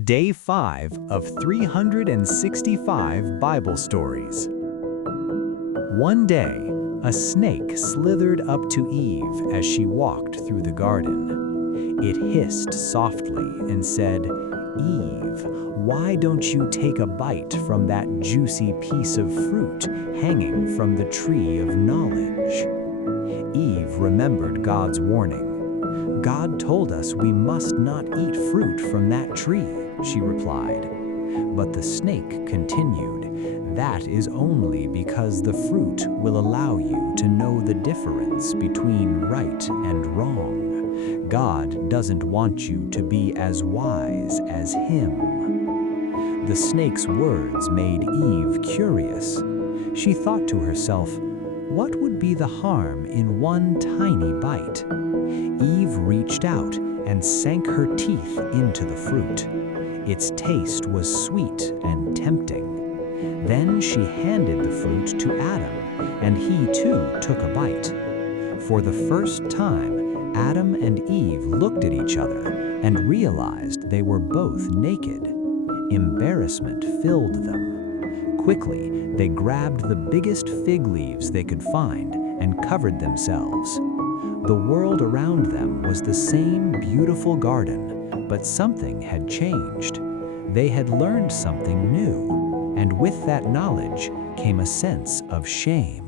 Day 5 of 365 Bible Stories. One day, a snake slithered up to Eve as she walked through the garden. It hissed softly and said, "Eve, why don't you take a bite from that juicy piece of fruit hanging from the tree of knowledge?" Eve remembered God's warning. "God told us we must not eat fruit from that tree," she replied. But the snake continued, "That is only because the fruit will allow you to know the difference between right and wrong. God doesn't want you to be as wise as Him." The snake's words made Eve curious. She thought to herself, what would be the harm in one tiny bite? Eve reached out and sank her teeth into the fruit. Its taste was sweet and tempting. Then she handed the fruit to Adam, and he too took a bite. For the first time, Adam and Eve looked at each other and realized they were both naked. Embarrassment filled them. Quickly, they grabbed the biggest fig leaves they could find and covered themselves. The world around them was the same beautiful garden, but something had changed. They had learned something new, and with that knowledge came a sense of shame.